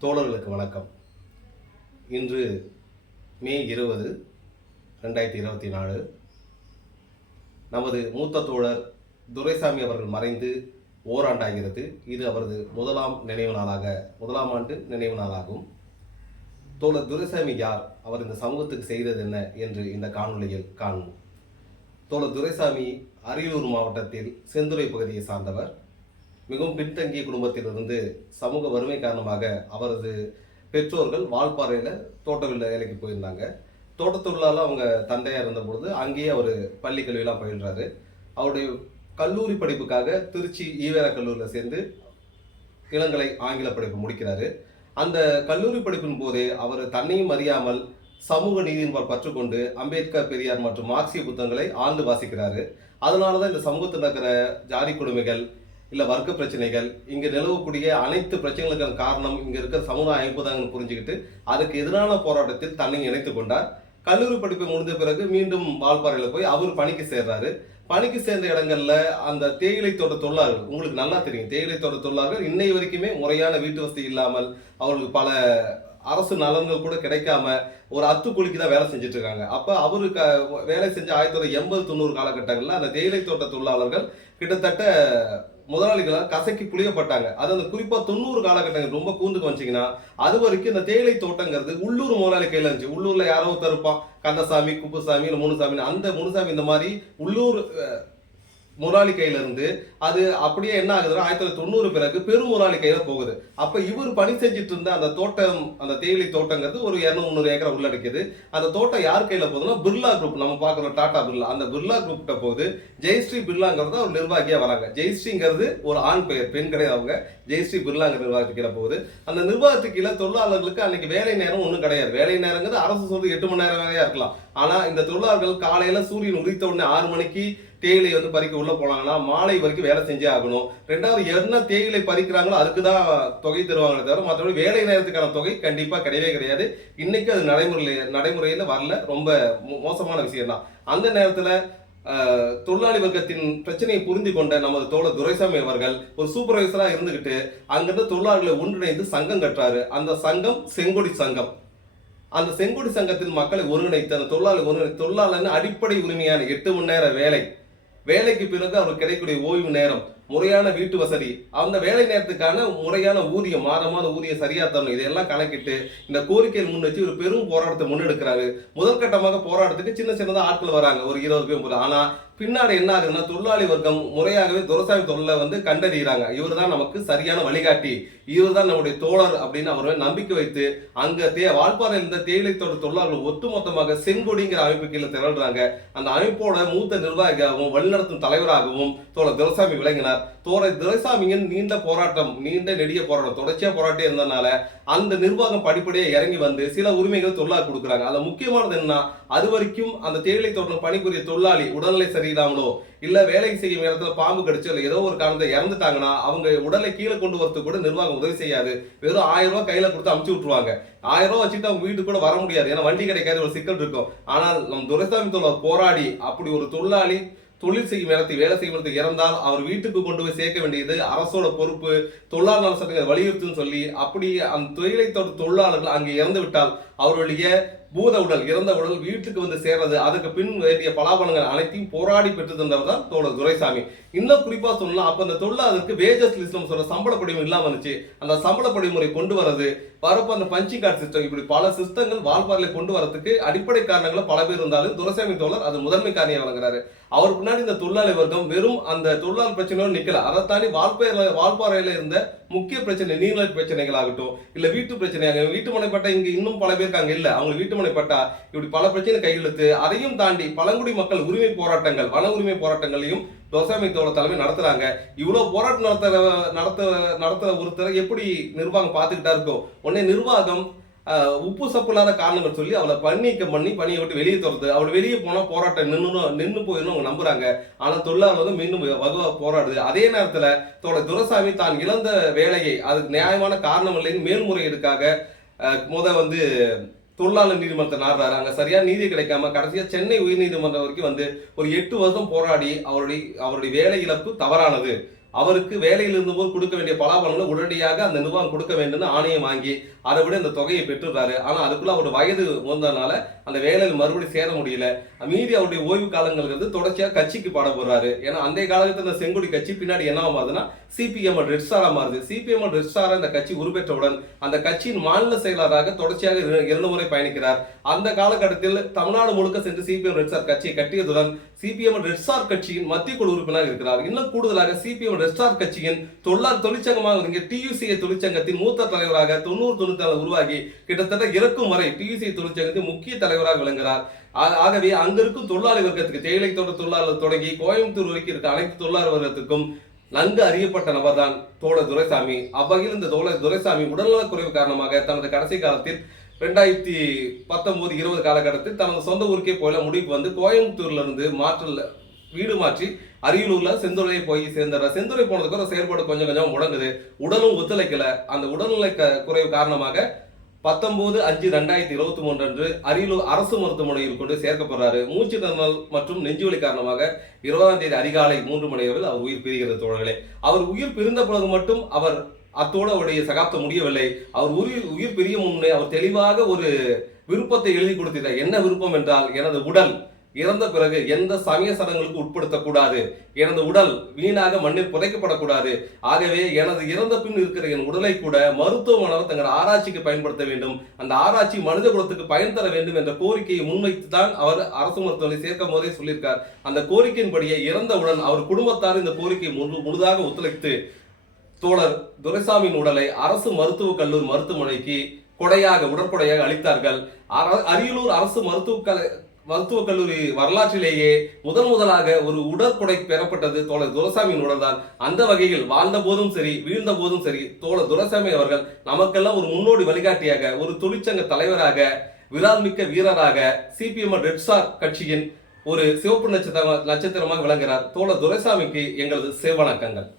தோழர்களுக்கு வணக்கம். இன்று மே 20, 2024. நமது மூத்த தோழர் துரைசாமி அவர்கள் மறைந்து ஓராண்டாகிறது. இது அவரது முதலாம் ஆண்டு நினைவு நாளாகும். தோழர் துரைசாமி யார், அவர் இந்த சமூகத்துக்கு செய்தது என்ன என்று இந்த காணொலியில் காணும். தோழர் துரைசாமி அரியலூர் மாவட்டத்தில் செந்துறை பகுதியை சார்ந்தவர். மிகவும் பின்தங்கிய குடும்பத்திலிருந்து சமூக வறுமை காரணமாக அவரது பெற்றோர்கள் வால்பாறையில் தோட்ட வேலைக்கு போயிருந்தாங்க. தோட்ட தொழிலாளர் அவங்க தந்தையாக இருந்தபொழுது அங்கேயே அவர் பள்ளி கல்வியெல்லாம் பயில்றாரு. அவருடைய கல்லூரி படிப்புக்காக திருச்சி ஈவேரா கல்லூரியில் சேர்ந்து இளங்கலை ஆங்கில படிப்பு முடிக்கிறாரு. அந்த கல்லூரி படிப்பின் போதே அவர் தன்னையும் அறியாமல் சமூக நீதியின் பற்றுக்கொண்டு அம்பேத்கர், பெரியார் மற்றும் மார்க்சிய புத்தகங்களை ஆழ்ந்து வாசிக்கிறாரு. அதனால தான் இந்த சமூகத்தில் இருக்கிற ஜாதி கொடுமைகள், இல்லை வர்க்க பிரச்சனைகள், இங்கே நிலவக்கூடிய அனைத்து பிரச்சனைகளுக்கான காரணம் இங்கே இருக்கிற சமுதாய அமைப்பு தான் புரிஞ்சுக்கிட்டு அதுக்கு எதிரான போராட்டத்தில் தன்னை இணைத்து கொண்டார். கல்லூரி படிப்பை முடிந்த பிறகு மீண்டும் வால்பாறையில் போய் அவர் பணிக்கு சேர்றாரு. பணிக்கு சேர்ந்த இடங்கள்ல அந்த தேயிலை தோட்ட தொழிலாளர்கள், உங்களுக்கு நல்லா தெரியும், தேயிலை தோட்ட தொழிலாளர்கள் இன்னை வரைக்குமே முறையான வீட்டு வசதி இல்லாமல், அவர்களுக்கு பல அரசு நலன்கள் கூட கிடைக்காம ஒரு அத்துக்கூலிக்கு தான் வேலை செஞ்சுட்டு இருக்காங்க. அப்ப அவருக்கு வேலை செஞ்ச 1980-90 காலகட்டங்களில் அந்த தேயிலை தோட்ட தொழிலாளர்கள் கிட்டத்தட்ட முதலாளிகளால் கசக்கி புளியப்பட்டாங்க. அது அந்த குறிப்பா 90 காலகட்டங்கள் ரொம்ப கூந்துக்கு வந்தீங்கன்னா அது வரைக்கும் இந்த தேயிலை தோட்டங்கிறது உள்ளூர் முதலாளி கையில இருந்துச்சு. உள்ளூர்ல யாரோ தருப்பான், கந்தசாமி, குப்புசாமி, இல்லை முனுசாமி, அந்த முனுசாமி இந்த மாதிரி உள்ளூர் முதலாளி கையில இருந்து அது அப்படியே என்ன ஆகுதுன்னா 1990 பிறகு பெரும் முதலாளி கையில போகுது. அப்ப இவர் பணி செஞ்சுட்டு இருந்த அந்த தோட்டம், அந்த தேயிலை தோட்டங்கிறது ஒரு 200-300 ஏக்கரை உள்ளடக்கியது. அந்த தோட்டம் யார் கையில போகுதுன்னா பிர்லா குரூப், நம்ம பார்க்குறோம் டாடா பிர்லா, அந்த பிர்லா குரூப் கிட்ட போகுது. ஜெயஸ்ரீ பிர்லாங்கிறது ஒரு நிர்வாகியா வராங்க. ஜெயஸ்ரீங்கிறது ஒரு ஆண் பெயர், பெண் கிடையாது அவங்க. ஜெயஸ்ரீ பிர்லாங்கிற நிர்வாகத்துக்கு கீழே போகுது. அந்த நிர்வாகத்துக்கு கீழே தொழிலாளர்களுக்கு அன்னைக்கு வேலை நேரம் ஒன்றும் கிடையாது. வேலை நேரங்கிறது அரசு சொல்றது 8 மணி நேரம் வேலையா இருக்கலாம். ஆனா இந்த தொழிலாளர்கள் காலையில சூரியன் உதித்த உடனே 6 மணிக்கு தேயிலை பறிக்க உள்ள போனாங்கன்னா மாலை வரைக்கும் வேலை செஞ்சே ஆகணும். ரெண்டாவது, என்ன தேயிலை பறிக்கிறாங்களோ அதுக்கு தான் தொகை தருவாங்களே தவிர மற்றபடி வேலை நேரத்துக்கான தொகை கண்டிப்பா கிடையவே கிடையாது. இன்னைக்கு அது நடைமுறையில வரல. ரொம்ப மோசமான விஷயம் தான். அந்த நேரத்துல தொழிலாளி வர்க்கத்தின் பிரச்சனையை புரிந்து கொண்ட நமது தோழர் துரைசாமி அவர்கள் ஒரு சூப்பர்வைசரா இருந்துகிட்டு அங்கிருந்து தொழிலாளர்களை ஒன்றிணைந்து சங்கம் கட்டுறாரு. அந்த சங்கம் செங்கொடி சங்கம். அந்த செங்கொடி சங்கத்தின் மக்களை ஒருங்கிணைத்து அந்த தொழிலாளர் அடிப்படை உரிமையான 8 மணி நேர வேலைக்கு பிறகு அவருக்கு கிடைக்கக்கூடிய ஓய்வு நேரம், முறையான வீட்டு வசதி, அந்த வேலை நேரத்துக்கான முறையான ஊதியம், மாதமான ஊதியம் சரியா தரணும், இதெல்லாம் கணக்கிட்டு இந்த கோரிக்கைகள் முன் வச்சு ஒரு பெரும் போராட்டத்தை முன்னெடுக்கிறாரு. முதற்கட்டமாக போராட்டத்துக்கு சின்னதா ஆட்கள் வராங்க, ஒரு 20 பேர் போல. ஆனா பின்னாடி என்ன ஆகுதுன்னா தொழிலாளி வர்க்கம் முறையாகவே துரைசாமி தொழிலை கண்டறிகிறாங்க. இவர் தான் நமக்கு சரியான வழிகாட்டி, இவர் தான் நம்முடைய தோழர் அப்படின்னு அவர் நம்பிக்கை வைத்து அங்க வால்பாறையில் இருந்த தேயிலை தோட்ட தொழிலாளர்கள் ஒட்டுமொத்தமாக செங்கொடிங்கிற அமைப்பு கீழே திரள்றாங்க. அந்த அமைப்போட மூத்த நிர்வாகியாகவும் வழிநடத்தும் தலைவராகவும் தோழர் துரைசாமி விளங்கினார். தோழர் துரைசாமியின் நீண்ட நெடிய போராட்டம் தொடர்ச்சியா போராட்டே இருந்ததுனால அந்த நிர்வாகம் படிப்படியாக இறங்கி வந்து சில உரிமைகள் தொழிலாளர் கொடுக்குறாங்க. அதுல முக்கியமானது என்ன, அது வரைக்கும் அந்த தேயிலை தோட்டம் பணிபுரிய தொழிலாளி உடல்நிலை சரியில்லாமலோ இல்ல வேலை செய்யும் இடத்துல பாம்பு கடிச்சோ இல்லை ஏதோ ஒரு காரணத்தை இறந்துட்டாங்கன்னா அவங்க உடலை கீழே கொண்டு வரதுக்கு கூட நிர்வாகம் உதவி செய்யாது. வெறும் 1000 ரூபாய் கையில கொடுத்து அமுச்சு விட்டுருவாங்க. 1000 ரூபாய் வச்சுட்டு அவங்க வீட்டுக்கு கூட வர முடியாது, ஏன்னா வண்டி கிடைக்காத ஒரு சிக்கல் இருக்கும். ஆனால் நம் துரைசாமி தோழர் போராடி அப்படி ஒரு தொழிலாளி தொழில் செய்யும் இடத்துக்கு வேலை செய்யும் இடத்துக்கு இறந்தால் அவர் வீட்டுக்கு கொண்டு போய் சேர்க்க வேண்டியது அரசோட பொறுப்பு, தொழிலாளர் நல சட்டங்களை வலியுறுத்துன்னு சொல்லி அப்படி அந்த தொழிலை தொழிலாளர்கள் அங்கே இறந்து விட்டால் அவருடைய இறந்த உடல் வீட்டுக்கு வந்து சேர்றது, அதுக்கு பின் வேண்டிய பலாபலங்கள் அனைத்தையும் போராடி பெற்று தந்தவர் தான் தோழர் துரைசாமி. இன்னும் குறிப்பா சொல்லலாம், அப்ப அந்த தொழிலாளருக்கு வேஜஸ் லிஸ்ட் சொல்ற சம்பள படிமுறை இல்லாம இருந்துச்சு. அந்த சம்பள படிமுறை கொண்டு வரது, வரப்ப அந்த பஞ்சிங் கார்டு சிஸ்டம், இப்படி பல சிஸ்டங்கள் வால்பாறையில கொண்டு வரதுக்கு அடிப்படை காரணங்களை பல பேர் இருந்தாலும் துரைசாமி தோழர் அது முதன்மை காரணியா வழங்குறாரு. அவர் பின்னாடி இந்த தொழிலாளி வர்க்கம் வெறும் அந்த தொழிலாளர் பிரச்சனையோடு நிக்கல. அதை தாண்டி வால்பாறையில இருந்த முக்கிய பிரச்சனை, நீர்நிலை பிரச்சனைகள் ஆகட்டும், இல்ல வீட்டு பிரச்சனை, வீட்டு மனைப்பட்டா இங்க இன்னும் பல பேருக்கு அங்க இல்ல, அவங்க வீட்டு மனைப்பட்டா இப்படி பல பிரச்சனை கையெழுத்து, அதையும் தாண்டி பழங்குடி மக்கள் உரிமை போராட்டங்கள், வன உரிமை போராட்டங்களையும் துரைசாமி தோழர் தலைமை நடத்துறாங்க. இவ்வளவு போராட்டம் நடத்த ஒருத்தரை எப்படி நிர்வாகம் பார்த்துக்கிட்டா இருக்கோ, உடனே நிர்வாகம் உப்பு சப்பு இல்லாத காரணங்கள் சொல்லி அவளை பணியை விட்டு வெளியே தோறது. அவள் வெளியே போனா போராட்டம் நின்று போயிடும் அவங்க நம்புறாங்க. ஆனா தொழிலாளர் மீண்டும் வகுவா போராடுது. அதே நேரத்துல துரைசாமி தான் இழந்த வேலையை அதுக்கு நியாயமான காரணம் இல்லைன்னு மேல்முறையீடுக்காக தொழிலாளர் நீதிமன்றத்தை நாடுறாரு. அங்க சரியான நீதி கிடைக்காம கடைசியா சென்னை உயர் நீதிமன்றம் வரைக்கும் ஒரு 8 வருஷம் போராடி அவருடைய வேலை இழப்பு தவறானது, அவருக்கு வேலையில் இருந்தபோது கொடுக்க வேண்டிய பலாபலங்களை உடனடியாக அந்த நிர்வாகம் கொடுக்க வேண்டும்னு ஆணையம் வாங்கி அதை விட இந்த தொகையை பெற்றுறாரு. ஆனா அதுக்குள்ள அவர் வயது வந்ததுனால அந்த வேலையில் மறுபடியும் சேர முடியல. மீதி அவருடைய ஓய்வு காலங்கள் தொடர்ச்சியாக கட்சிக்கு பாடப்படுறாரு. ஏன்னா அந்த காலகட்டத்தில் செங்கொடி கட்சி பின்னாடி என்ன மாறுதுன்னா சிபிஎம் ரெட் ஸ்டாரா மாறுது. சிபிஎம் ரெட் ஸ்டாரா இந்த கட்சி உருப்பெற்றவுடன் அந்த கட்சியின் மாநில செயலாளராக தொடர்ச்சியாக 2 முறை பயணிக்கிறார். அந்த காலகட்டத்தில் தமிழ்நாடு முழுக்க சென்று சிபிஎம் ரெட் ஸ்டார் கட்சியை கட்டியதுடன் சிபிஎம் ரெட் ஸ்டார் கட்சியின் மத்திய குழு உறுப்பினராக இருக்கிறார். இன்னும் கூடுதலாக சிபிஎம் ரெட் ஸ்டார் கட்சியின் தொழிற்சங்கமாக இருந்த டியூசிஏ தொழிற்சங்கத்தின் மூத்த தலைவராக 90-94 உருவாகி கிட்டத்தட்ட இறக்கும் வரை டியூசிஏ தொழிற்சங்கத்தின் முக்கிய தலைவராக விளங்குகிறார். ஆகவே அங்க இருக்கும் தொழிலாளி வர்க்கத்துக்கு தேயிலை தோட்ட தொழிலாளர் தொடங்கி கோயம்புத்தூர் வரைக்கும் இருக்க அனைத்து தொழிலாளர் வர்க்கத்துக்கும் நன்கு அறியப்பட்ட நபர் தான் தோழர் துரைசாமி. அவ்வகையில் இந்த தோழர் துரைசாமி உடல்நலக் குறைவு காரணமாக தனது கடைசி காலத்தில் 2019-20 காலகட்டத்தில் தனது சொந்த ஊருக்கே போல முடிவுக்கு வந்து கோயம்புத்தூர்ல இருந்து வீடு மாற்றி அரியலூர்ல செந்துறையை போய் சேர்ந்தார். செந்துறை போனதுக்கு செயல்பாடு கொஞ்சம் முடங்குது. உடலும் ஒத்துழைக்கல. அந்த உடல்நல குறைவு காரணமாக 19/5/2023 அன்று அரியலூர் அரசு மருத்துவமனையில் கொண்டு சேர்க்கப்படுறாரு. மூச்சு திணறல் மற்றும் நெஞ்சுவலி காரணமாக 20ஆம் தேதி அதிகாலை 3 மணி அளவில் அவர் உயிர் பிரிகிறது தோழர்களே. அவர் உயிர் பிரிந்த பிறகு மட்டும் அவர் அத்தோடு அவருடைய சகாப்தம் முடியவில்லை. அவர் உயிர் பிரிய முன்னே அவர் தெளிவாக ஒரு விருப்பத்தை எழுதி கொடுத்தார். என்ன விருப்பம் என்றால், எனது உடல் இறந்த பிறகு எந்த சமய சடங்குகளுக்கு உட்படுத்தக்கூடாது, எனது உடல் வீணாக மண்ணில் புதைக்கப்படக்கூடாது. ஆகவே எனது இறந்த பின் இருக்கிற என் உடலை கூட மருத்துவமானவர் தங்கள் ஆராய்ச்சிக்கு பயன்படுத்த வேண்டும், அந்த ஆராய்ச்சி மனித குலத்துக்கு பயன் தர வேண்டும் என்ற கோரிக்கையை முன்வைத்து தான் அவர் அரசு மருத்துவமனை சேர்க்கும் போதே சொல்லியிருக்கார். அந்த கோரிக்கையின்படியே இறந்தவுடன் அவர் குடும்பத்தார் இந்த கோரிக்கையை முழுதாக ஒத்துழைத்து தோழர் துரைசாமியின் உடலை அரசு மருத்துவக் கல்லூரி மருத்துவமனைக்கு உடற்கொடையாக அளித்தார்கள். அரியலூர் அரசு மருத்துவக் கல்லூரி வரலாற்றிலேயே முதலாக ஒரு உடற்கொடை பெறப்பட்டது தோழர் துரைசாமியின் உடல் தான். அந்த வகையில் வாழ்ந்த போதும் சரி வீழ்ந்த போதும் சரி தோழர் துரைசாமி அவர்கள் நமக்கெல்லாம் ஒரு முன்னோடி வழிகாட்டியாக, ஒரு தொழிற்சங்க தலைவராக, விரால்மிக்க வீரராக, சிபிஎம் ரெட் ஸ்டார் கட்சியின் ஒரு சிவப்பு நட்சத்திரமாக விளங்குகிறார். தோழர் துரைசாமிக்கு எங்களது சிவவணக்கங்கள்.